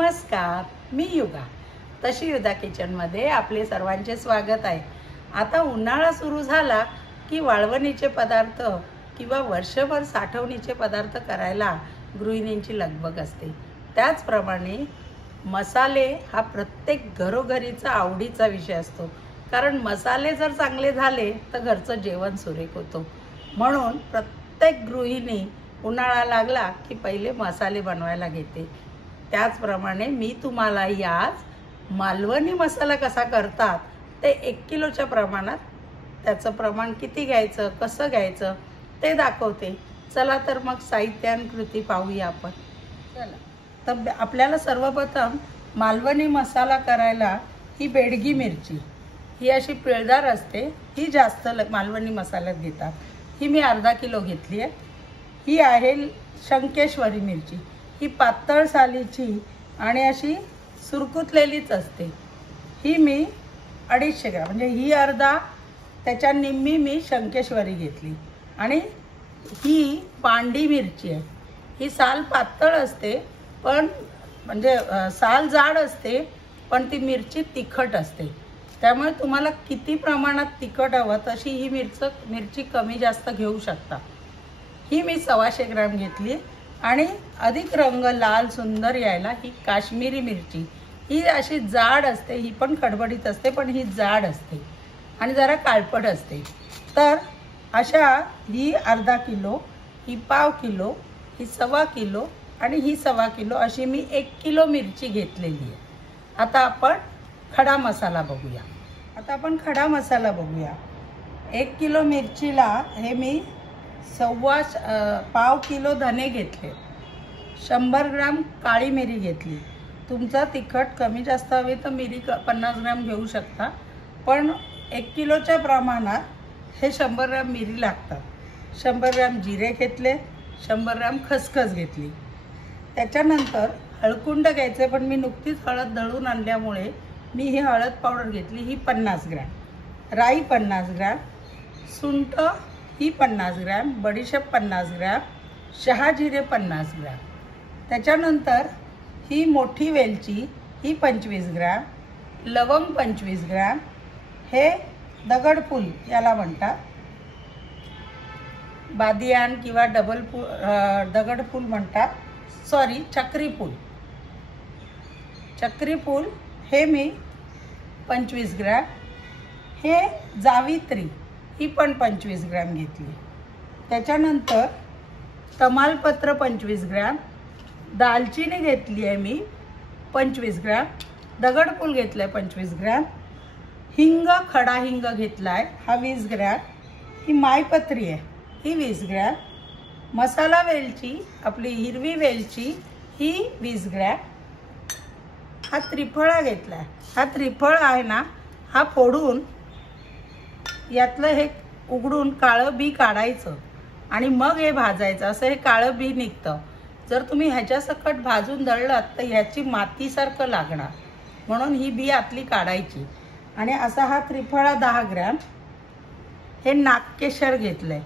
नमस्कार, मी युगा. तशी युगा किचनमध्ये आपले सर्वांचे स्वागत आहे. आता उन्हाळा सुरू झाला की वाळवणीचे पदार्थ किंवा वर्षभर साठवणीचे पदार्थ करायला गृहिणींची लगबग असते. त्याचप्रमाणे मसाले हा प्रत्येक घरोघरीचा आवडीचा विषय असतो, कारण मसाले जर चांगले झाले तर घरचं जेवण सुरेख होतं. म्हणून प्रत्येक गृहिणी उन्हाळा लागला की पहिले मसाले बनवायला घेते. त्याचप्रमाणे मी तुम्हाला आज मालवणी मसाला कसा करतात ते 1 किलोच्या प्रमाणात, त्याचं प्रमाण किती घ्यायचं, कसं घ्यायचं ते दाखवते. चला तर मग साहित्य आणि कृती पाहूया आपण. चला तर आपल्याला सर्वप्रथम मालवणी मसाला करायला ही बेडगी मिरची, ही अशी पिळदार असते, ही जास्त मालवणी मसाल्यात घेतात. ही मी अर्धा किलो घेतली आहे. ही आहे शंकेश्वरी मिरची, ही पातळ सालीची आणि अशी सुरकुतलेलीच असते. ही मी 250 ग्रॅम, म्हणजे ही अर्धा, त्याच्या निम्मी मी शंकेश्वरी घेतली. आणि ही पांडी मिरची आहे. ही साल पातळ असते, पण म्हणजे साल जाड असते, पण ती मिरची तिखट असते. त्यामुळे तुम्हाला किती प्रमाणात तिखट हवं तशी ही मिरची कमी जास्त घेऊ शकता. ही मी 125 ग्रॅम घेतली. आणि अधिक रंग लाल सुंदर यायला ही काश्मीरी मिरची, ही अशी जाड असते, ही पण खडबडीत असते, पण ही जाड असते आणि जरा काळपट असते. तर अशा ही अर्धा किलो, ही पाव किलो, ही 1.25 किलो आणि ही 1.25 किलो, अशी मी 1 किलो मिरची घेतलेली आहे. आता आपण खडा मसाला बघूया. 1 किलो मिरचीला हे मी पाव किलो धने घेतले, 100 ग्रॅम काळी मिरी घेतली. तुमचा तिखट कमी जास्त हवे तर मिरी 50 ग्रॅम घेऊ शकता, पण 1 किलोच्या प्रमाणात हे 100 ग्रॅम मिरी लागतात. 100 ग्रॅम जिरे घेतले, 100 ग्रॅम खसखस घेतली. त्याच्यानंतर हळकुंड घ्यायचे, पण मी नुकतीच हळद दळून आणल्यामुळे मी ही हळद पावडर घेतली, ही 50 ग्रॅम. राई 50 ग्रॅम, सुंठ ही 50 ग्रॅम, बडीशेप 50 ग्रॅम, शहाजिरे 50 ग्रॅम. त्याच्यानंतर ही मोठी वेलची, ही 25 ग्रॅम, लवंग 25 ग्रॅम, हे दगडफूल याला म्हणतात, बादियान किंवा दगडफूल म्हणतात, सॉरी चक्रीफूल हे मी 25 ग्रॅम. हे जावित्री ही पण 25 ग्रॅम घेतली. त्याच्यानंतर तमालपत्र 25 ग्रॅम, दालचिनी घेतली आहे मी 25 ग्रॅम, दगडफूल घेतलं आहे 25 ग्रॅम, हिंग, खडा हिंग घेतला आहे हा 20 ग्रॅम, ही मायपत्री आहे ही 20 ग्रॅम, मसाला वेलची आपली हिरवी वेलची ही 20 ग्रॅम, हा त्रिफळा घेतला आहे. हा त्रिफळ आहे ना, हा फोडून यातलं हे उघडून काळं बी काढायचं आणि मग हे भाजायचं, असं हे काळं बी निघतं. जर तुम्ही ह्याच्यासकट भाजून दळलात तर ह्याची मातीसारखं लागणार, म्हणून ही बी आतली काढायची. आणि असा हा त्रिफळा 10 ग्रॅम. हे नागकेशर घेतलंय.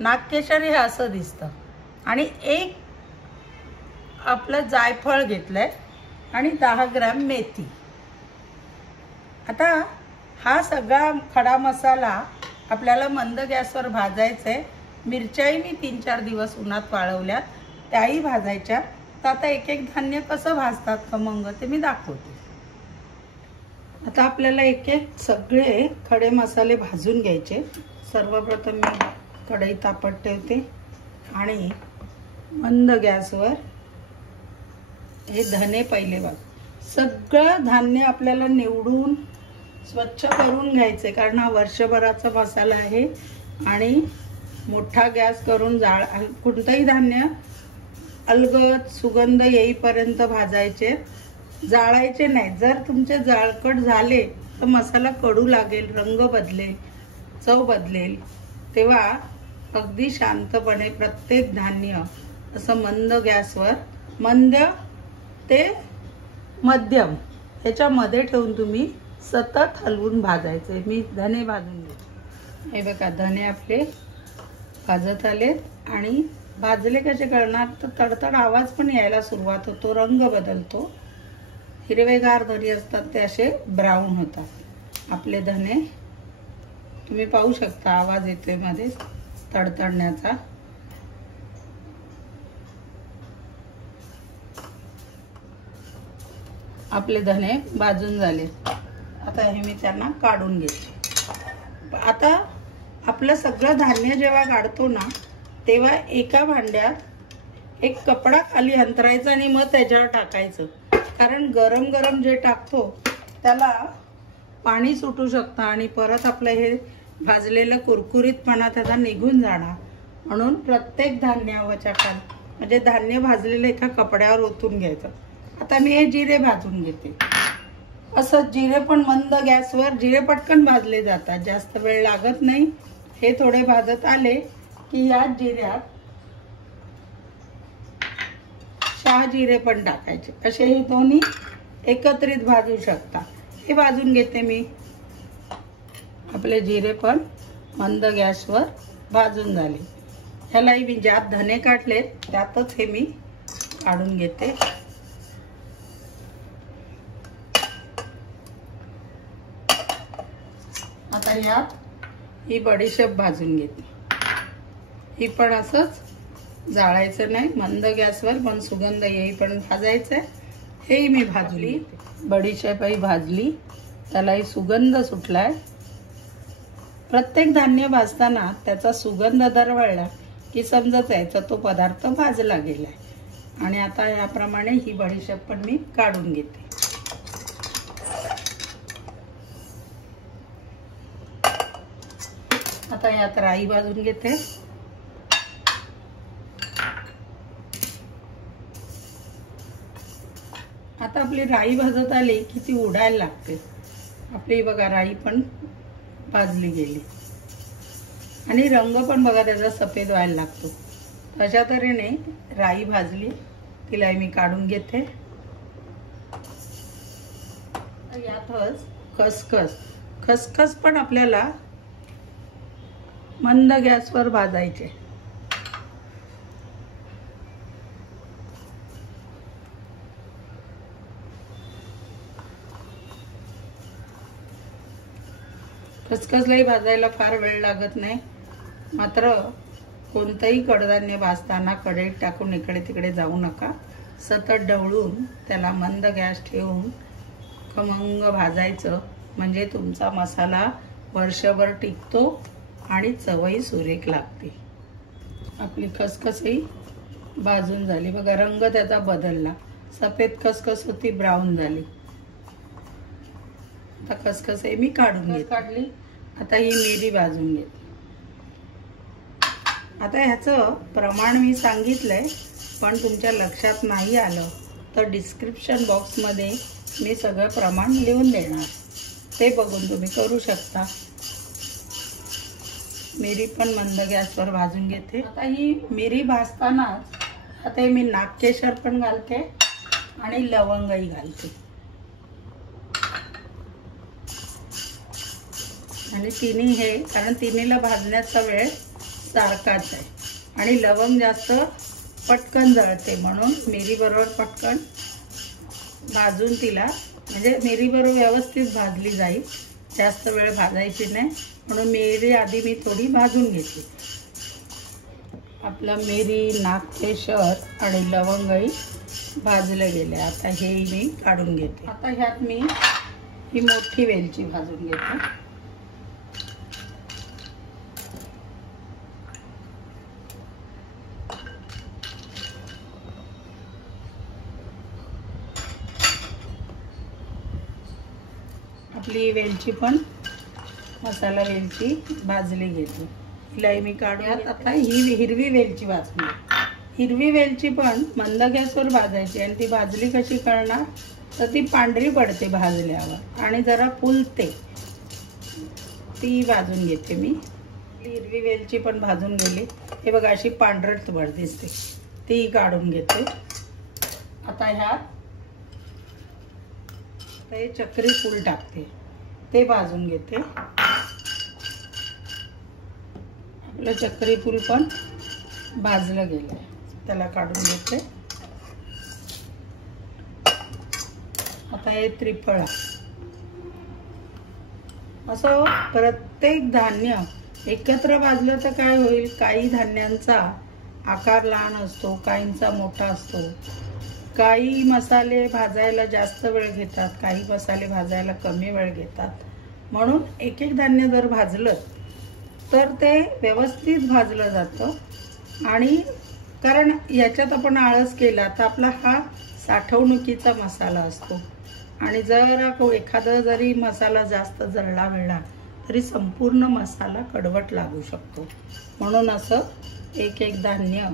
नागकेशर हे असं दिसतं. आणि एक आपलं जायफळ घेतलंय आणि 10 ग्रॅम मेथी. आता हा सगळा खडा मसाला आपल्याला मंद गॅसवर भाजायचा आहे. मिरच्याही मी 3-4 दिवस उन्हात वाळवल्यात, त्याही भाजायच्या. तर आता एक एक धान्य कसं भाजतात खमंग ते मी दाखवते. आता आपल्याला एक एक सगळे खडे मसाले भाजून घ्यायचे. सर्वप्रथम मी कढई तापत ठेवते आणि मंद गॅसवर हे धने पहिले बघ, सगळं धान्य आपल्याला निवडून स्वच्छ करून घ्यायचे, कारण हा वर्षभराचा मसाला आहे. आणि मोठा गॅस करून कोणतंही धान्य अलगद सुगंध येईपर्यंत भाजायचे, जाळायचे नाही. जर तुमचे जाळकट झाले तर मसाला कडू लागेल, रंग बदलेल, चव बदलेल. तेव्हा अगदी शांतपणे प्रत्येक धान्य असं मंद गॅसवर, मंद ते मध्यम ह्याच्यामध्ये ठेवून तुम्ही सतत हलवून भाजायचे. मी धने भाजून घेते. हे बघा, धने आपले भाजत आलेत. आणि भाजले कसे कळणार तर तडतड आवाज पण यायला सुरुवात होतो, रंग बदलतो. हिरवेगार धने असतात ते असे ब्राऊन होतात। आपले धने तुम्ही पाहू शकता, आवाज येतोय मध्ये तडतडण्याचा। आपले धने भाजून झाले, आता हे मी त्यांना काढून घेते। आता आपलं सगळं धान्य जेव्हा काढतो ना, तेव्हा एका भांड्यात एक कपडा खाली अंतरायचा आणि मग त्याच्यावर टाकायचं, कारण गरम गरम जे टाकतो त्याला पाणी सुटू शकतं आणि परत आपलं हे भाजलेलं कुरकुरीतपणा त्याचा निघून जाणार। म्हणून प्रत्येक धान्यावरच्या खाली म्हणजे धान्य भाजलेलं एका कपड्यावर ओतून घ्यायचं। आता मी हे जिरे भाजून घेते। असं जिरे पण मंद गॅसवर, जिरे पटकन भाजले जातात, जास्त वेळ लागत नाही। हे थोडे भाजत आले की या जिऱ्यात शहाजिरे पण टाकायचे, असे हे दोन्ही एकत्रित भाजू शकता। हे भाजून घेते मी। आपले जिरे पण मंद गॅसवर भाजून झाले। ह्यालाही मी ज्यात धने काढले त्यातच हे मी काढून घेते। आता यात ही बडीशेप भाजून घेते। ही पण असंच जाळायचं नाही, मंद गॅसवर, पण सुगंध येईपर्यंत भाजायचं आहे। हेही मी भाजली, बडीशेपही भाजली, त्यालाही सुगंध सुटलाय। प्रत्येक धान्य भाजताना त्याचा सुगंध दरवळला की समजत यायचं तो पदार्थ भाजला गेलाय। आणि आता याप्रमाणे ही बडीशेप पण मी काढून घेते। आता यात राई भाजून घेते। आता आपली राई भाजत आली की ती उडायला लागते। आपली बघा राई पण भाजली गेली आणि रंग पण बघा त्याचा सफेद व्हायला लागतो। तशा तऱ्हेने राई भाजली, तिला मी काढून घेते। यातच खसखस, खसखस पण आपल्याला मंद गॅसवर भाजायचे। खसखसलाही भाजायला फार वेळ लागत नाही, मात्र कोणतंही कडधान्य भाजताना कढईत टाकून इकडे तिकडे जाऊ नका। सतत ढवळून त्याला मंद गॅस ठेवून खमंग भाजायचं, म्हणजे तुमचा मसाला वर्षभर टिकतो आणि चवही सुरेख लागते। आपली खसखसही भाजून झाली, बघा रंग त्याचा बदलला, सफेद खसखस होती ब्राऊन झाली। आता खसखसही मी काढून काढली। आता ही मिरी भाजून घेते। आता ह्याचं प्रमाण मी सांगितलंय, पण तुमच्या लक्षात नाही आलं तर डिस्क्रिप्शन बॉक्समध्ये मी सगळं प्रमाण लिहून देणार, ते बघून तुम्ही करू शकता। मिरी पण मंद गॅसवर भाजून घेते। आता ही मिरी भाजतानाच आता मी नागकेशर पण घालते आणि लवंगही घालते, आणि तिन्ही हे, कारण तिन्हीला भाजण्याचा वेळ सारखाच आहे आणि लवंग जास्त पटकन जळते, म्हणून मिरी बरोबर पटकन भाजून तिला, म्हणजे मिरी बरोबर व्यवस्थित भाजली जाईल, जास्त वेळ भाजायची नाही, म्हणून मिरी आधी मी थोडी भाजून घेते। आपला मिरी, नागकेशर आणि लवंगही भाजले गेले। आता हे मी काढून घेते। आता ह्यात मी ही मोठी वेलची भाजून घेते। आपली वेलची पण, मसाला वेलची भाजली घेते, हिलाही मी काढूयात। आता ही हिरवी वेलची भाजली। हिरवी वेलची पण मंद गॅसवर भाजायची, आणि ती भाजली कशी कळणार तर ती पांढरी पडते भाजल्यावर आणि जरा फुलते, ती भाजून घेते मी। हिरवी वेलची पण भाजून गेली, हे बघा अशी पांढरट भर दिसते, ती काढून घेते। आता ह्यात ते चक्री फूल टाकते, ते भाजून घेते। आपलं चक्री फूल पण भाजलं गेलंय, त्याला काढून घेते। आता हे त्रिफळा. असं प्रत्येक धान्य एकत्र भाजलं तर काय होईल, काही धान्यांचा आकार लहान असतो, काहींचा मोठा असतो. काही मसाले भाजायला जास्त वेळ घेतात, काही मसाले भाजायला कमी वेळ घेतात. म्हणून एक एक धान्य जर भाजलं तर ते व्यवस्थित भाजलं जातं. आणि कारण याच्यात आपण आळस केला तर आपला हा साठवणुकीचा मसाला असतो आणि जर एखादा जरी मसाला जास्त जळला मिळाला तरी संपूर्ण मसाला कडवट लागू शकतो. म्हणून असं एक एक धान्य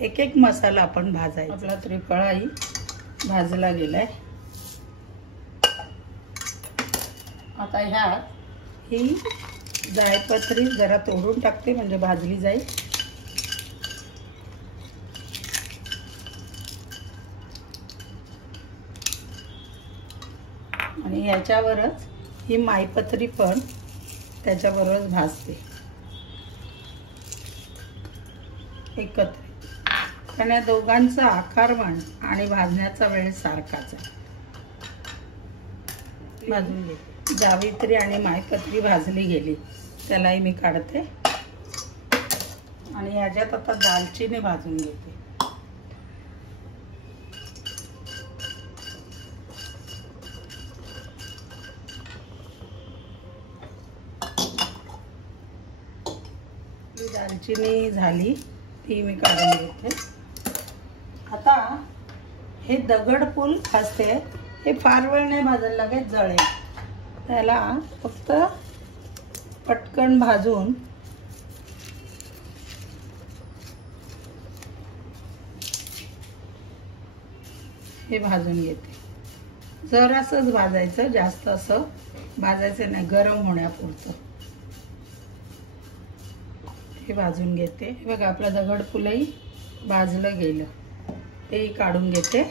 एक एक मसाला आपण भाजायचा. आपला त्रिफळाही भाजला गेलाय. आता ह्यात ही जायपत्री जरा तोडून टाकते म्हणजे भाजली जाईल. आणि याच्यावरच ही माईपत्री पण त्याच्याबरोबर भाजते एकत्र. कारण या दोघांचा आकारमान आणि भाजण्याचा वेळ सारखाच आहे. भाजून घेते. जावित्री आणि माईपत्री भाजली गेली, त्यालाही मी काढते. आणि ह्याच्यात आता दालचिनी भाजून घेते. दालचिनी झाली, ती मी काढून घेते. आता हे दगडफूल असते, हे फार वेळ नाही भाजायला लागेल, जळेल. त्याला फक्त पटकन भाजून हे भाजून घेते. जरासंच भाजायचं, जास्त असं भाजायचं नाही, गरम होण्यापुरतं हे भाजून घेते. हे बघा आपलं दगडफूलही भाजलं गेलं, तेही काढून घेते.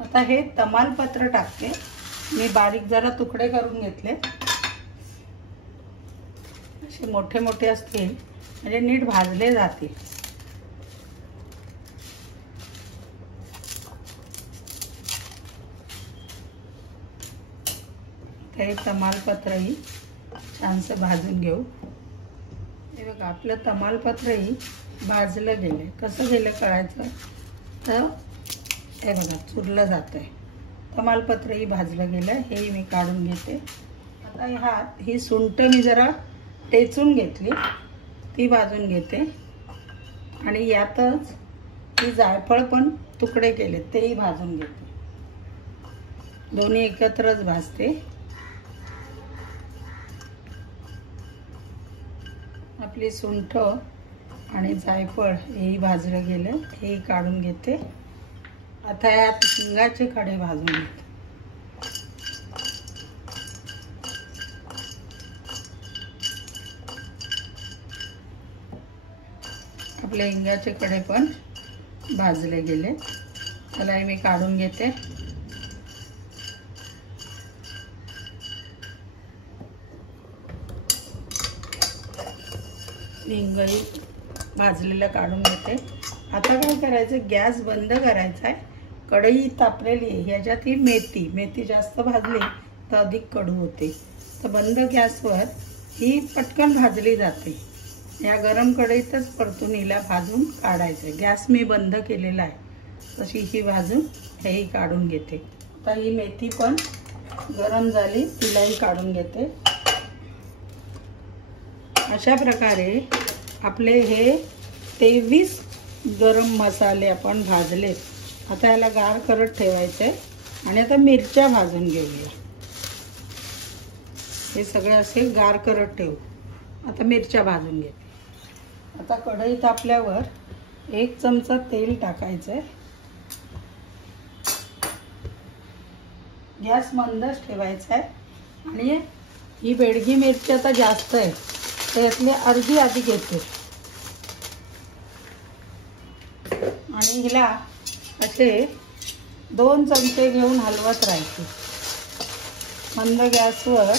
आता हे तमालपत्र टाकते. मी बारीक जरा तुकडे करून घेतले. असे मोठे मोठे असतील म्हणजे नीट भाजले जातील. हे तमालपत्रही छानसं भाजून घेऊ. हे बघा आपलं तमालपत्रही भाजलं गेलंय. कसं गेलं कळायचं तर हे बघा चुरलं जातंय. तमालपत्रही भाजलं गेलं, हेही मी काढून घेते. आता ही सुंठ मी जरा टेचून घेतली, ती भाजून घेते. आणि यातच ही जायफळ पण तुकडे केले, तेही भाजून घेते. दोन्ही एकत्रच भाजते. आपली सुंठ आणि जायफळ हेही भाजलं गेलं, हेही काढून घेते. आता यात हिंगाचे खडे भाजून घेते. आपले हिंगाचे खडे पण भाजले गेले, त्यालाही मी काढून घेते. हिंगही भाजलेलं काढून घेते. आता काय करायचं, गॅस बंद करायचा आहे. कढई तापलेली आहे, ह्याच्यात ही मेथी जास्त भाजली तर अधिक कडू होते. तर बंद गॅसवर ही पटकन भाजली जाते. या गरम कढईतच परतून हिला भाजून काढायचं. गॅस मी बंद केलेला आहे. तशी ही भाजून हेही काढून घेते. आता ही मेथी पण गरम झाली, तिलाही काढून घेते. अशा प्रकारे आपले हे 23 गरम मसाले आपण भाजलेत. आता याला गार करत ठेवायचे. आणि आता मिरच्या भाजून घेऊया. हे सगळे असे गार करत ठेवू. आता मिरच्या भाजून घेते. आता कढई तापल्यावर 1 चमचा तेल टाकायचंय. गॅस मंदच ठेवायचा आहे. आणि ही बेडगी मिरची आता जास्त आहे, त्यातली अर्धी आधी घेते. आणि हिला असे 2 चमचे घेऊन हलवत राहायचे मंद गॅसवर.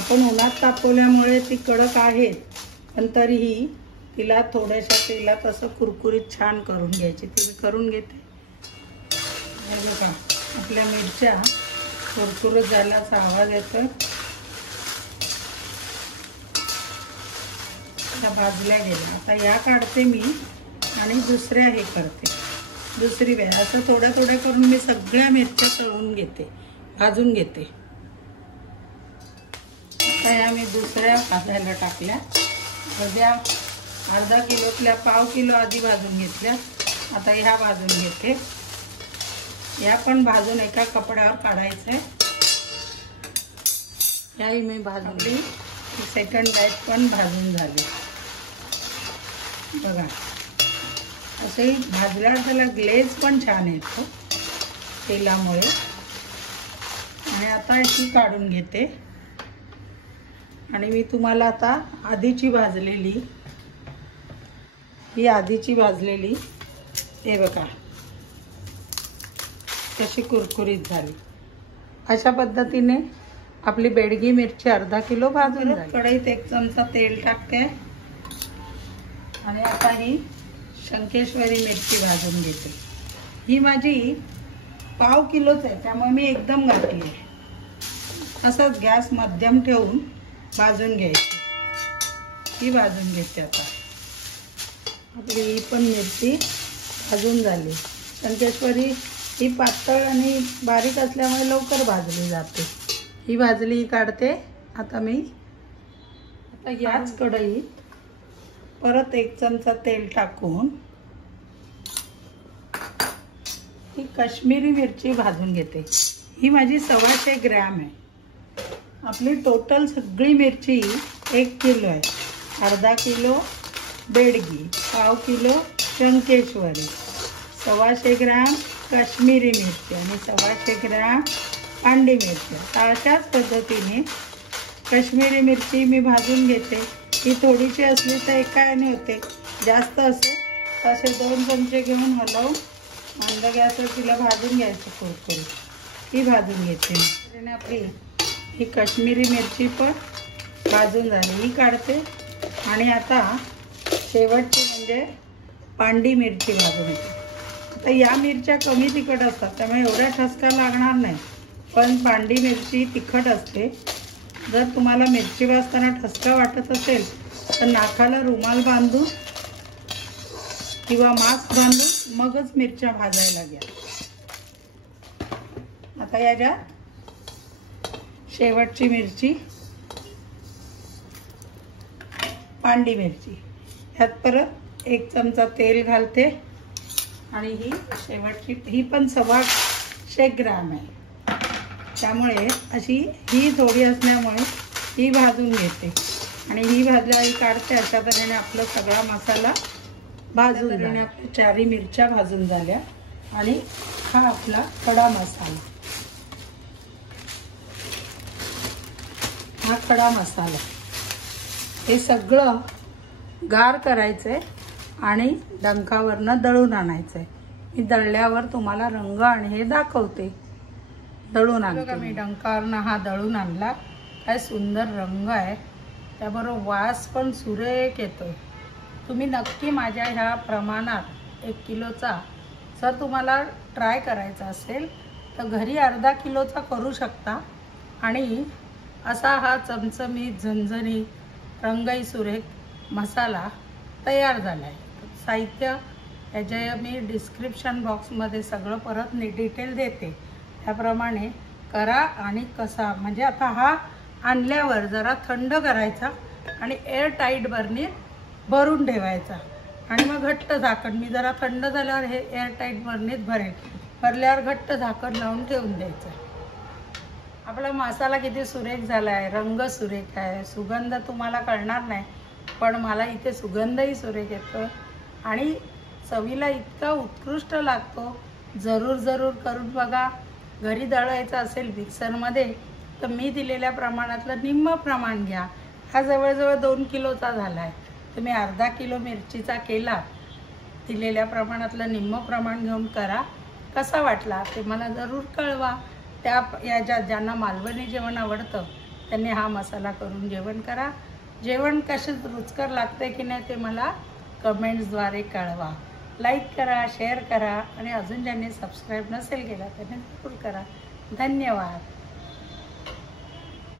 आपण उन्हात तापवल्यामुळे ती कडक आहे, पण तरीही तिला थोड्याशा तेलात असं कुरकुरीत छान करून घ्यायची. ती करून घेते. हे बघा, आपल्या मिरच्या कुरकुरीत झाल्याचा आवाज येतो. त्या भाजल्या गेल्या. आता या काढते मी आणि दुसऱ्या हे करते. दुसरी वेळ असं थोड्या थोड्या करून मी सगळ्या मिरच्या तळून घेते, भाजून घेते. आता या मी दुसऱ्या भाजायला टाकल्या. अर्धा किलोतल्या पाव किलो आधी भाजून घेतल्या. आता ह्या भाजून घेते. या पण भाजून एका कपड्यावर काढायचं आहे. याही मी भाजली. सेकंड बॅच पण भाजून झाली. बघा, असे भाजल्यावर त्याला ग्लेज पण छान येतो तेलामुळे. आणि आता ही काढून घेते. आणि मी तुम्हाला आता आधीची भाजलेली, ही आधीची भाजलेली, हे बघा कशी कुरकुरीत झाली. अशा पद्धतीने आपली बेडगी मिरची अर्धा किलो भाजून झाली. कढईत 1 चमचा तेल टाकते आणि आता ही शंकेश्वरी मिरची भाजून घेते. ही माझी पाव किलोच आहे, त्यामुळे मी एकदम घातली आहे. असंच गॅस मध्यम ठेवून भाजून घ्यायची. ही भाजून घेते. आता आपली ही पण मिरची भाजून झाली. शंकेश्वरी ही पातळ आणि बारीक असल्यामुळे लवकर भाजली जाते. ही भाजली, ही काढते. आता याच कढईत परत 1 चमचा तेल टाकून ही काश्मीरी मिरची भाजून घेते. ही माझी 125 ग्रॅम आहे. आपली टोटल सगळी मिरची 1 किलो आहे. अर्धा किलो बेडगी, पाव किलो शंकेश्वरी, 125 ग्रॅम काश्मीरी मिरची आणि 125 ग्रॅम कांडी मिरची. अशाच पद्धतीने काश्मीरी मिरची मी भाजून घेते. ही थोडीशी असली तर एका याने होते, जास्त असेल तर असे 2 चमचे घेऊन हलवून मंद गॅसवर तिला भाजून घ्यायचं कुरकुरीत. ही भाजून घेते. आपली ही काश्मीरी मिरची पण भाजून झाली. ही काढते. आणि आता शेवटची म्हणजे पांडी मिरची भाजून घेते. आता या मिरच्या कमी तिखट असतात, त्यामुळे एवढा ठसका लागणार नाही. पण पांडी मिरची तिखट असते. जर तुम्हाला मिरची भाजताना ठसका वाटत असेल तर नाकाला रुमाल बांधून किंवा मास्क बांधून मगच मिरच्या भाजायला घ्या. आता याच्यात शेवटची मिरची पांडी मिरची, ह्यात परत 1 चमचा तेल घालते. आणि ही शेवटची, ही पण 125 ग्रॅम आहे, त्यामुळे अशी ही थोडी असल्यामुळे ही भाजून घेते. आणि ही भाजल्यावर काढते. अशा तऱ्हेने आपला सगळा मसाला भाजून झाला. आपल्या 4 मिरच्या भाजून झाल्या. आणि हा आपला खडा मसाला, हा खडा मसाला, हे सगळं गार करायचंय आणि डंकावरनं दळून आणायचंय. मी दळल्यावर तुम्हाला रंग आणि हे दाखवते. दळून आणते मी. डंकावरनं हा दळून आणला. काय सुंदर रंग आहे, त्याबरोबर वास पण सुरेख येतोय. तुम्ही नक्की माझ्या ह्या प्रमाणात 1 किलोचा जर तुम्हाला ट्राय करायचा असेल तर घरी अर्धा किलोचा करू शकता. आणि असा हा चमचमीत झणझणीत रंगही सुरेख मसाला तयार झाला आहे. साहित्य याच्या मी डिस्क्रिप्शन बॉक्समध्ये सगळं परत डिटेल देते. त्याप्रमाणे करा. आणि कसा म्हणजे आता हा आणल्यावर जरा थंड करायचा आणि एअर टाईट बरणीत भरून ठेवायचा. आणि मग घट्ट झाकण, मी जरा थंड झाल्यावर हे एअर टाईट बरणीत भरेल. भरल्यावर घट्ट झाकण लावून ठेवून द्यायचं. आपला मसाला किती सुरेख झाला आहे, रंग सुरेख आहे, सुगंध तुम्हाला कळणार नाही, पण मला इथे सुगंधही सुरेख येतो आणि चवीला इतका उत्कृष्ट लागतो. जरूर करून बघा. घरी दळायचं असेल मिक्सरमध्ये तर मी दिलेल्या प्रमाणातलं निम्म प्रमाण घ्या. हा जवळजवळ 2 किलोचा झाला आहे. तुम्ही अर्धा किलो मिरचीचा केला, दिलेल्या प्रमाणातलं निम्म प्रमाण घेऊन करा. कसा वाटला ते मला जरूर कळवा. ज्यांना मालवणी जेवण आवडतं त्यांनी हा मसाला करून जेवण करा. जेवण कसे रुचकर लागते की नाही ते मला कमेंट्सद्वारे कळवा. लाईक करा, शेअर करा आणि अजून ज्यांनी सबस्क्राईब नसेल केला त्यांनी जरूर करा. धन्यवाद.